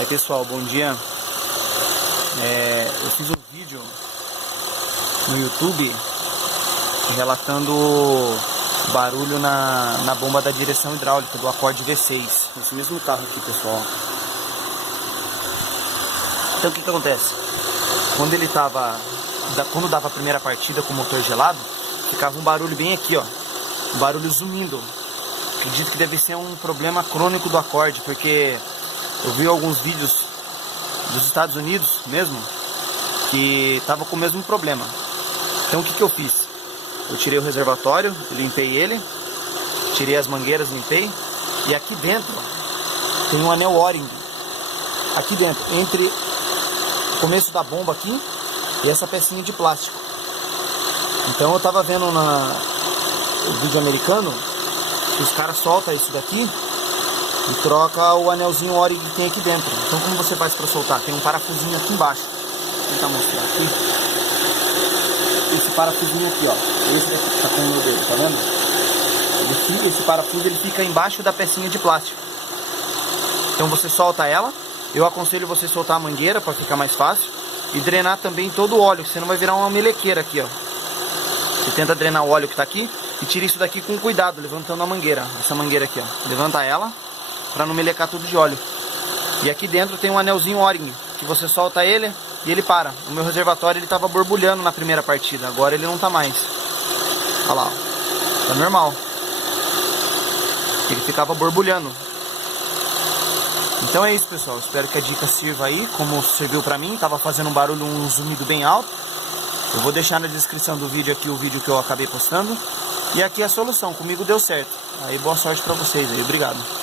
Aí pessoal, bom dia. Eu fiz um vídeo no YouTube relatando barulho na bomba da direção hidráulica do Accord V6, nesse mesmo carro aqui, pessoal. Então o que acontece? Quando dava a primeira partida com o motor gelado, ficava um barulho bem aqui, ó, um barulho zunindo. Acredito que deve ser um problema crônico do Accord, porque eu vi alguns vídeos dos Estados Unidos mesmo que tava com o mesmo problema. Então o que eu fiz? Eu tirei o reservatório, limpei ele, tirei as mangueiras, limpei, e aqui dentro ó, tem um anel O-ring. Aqui dentro, entre o começo da bomba aqui e essa pecinha de plástico. Então eu tava vendo no vídeo americano que os caras soltam isso daqui e troca o anelzinho O-ring que tem aqui dentro. Então como você faz para soltar? Tem um parafusinho aqui embaixo. Vou tentar mostrar aqui. Esse parafusinho aqui, ó. Esse daqui que tá com o meu dedo, tá vendo? Esse parafuso ele fica embaixo da pecinha de plástico. Então você solta ela. Eu aconselho você soltar a mangueira para ficar mais fácil. E drenar também todo o óleo, que você não vai virar uma melequeira aqui, ó. Você tenta drenar o óleo que tá aqui e tira isso daqui com cuidado, levantando a mangueira. Essa mangueira aqui, ó. Levanta ela para não melecar tudo de óleo. E aqui dentro tem um anelzinho O-ring, que você solta ele e ele para. O meu reservatório ele tava borbulhando na primeira partida, agora ele não tá mais. Olha lá, ó. Tá normal. Ele ficava borbulhando. Então é isso, pessoal. Espero que a dica sirva aí, como serviu pra mim. Tava fazendo um barulho, um zunido bem alto. Eu vou deixar na descrição do vídeo aqui o vídeo que eu acabei postando. E aqui é a solução, comigo deu certo. Aí boa sorte pra vocês aí, obrigado.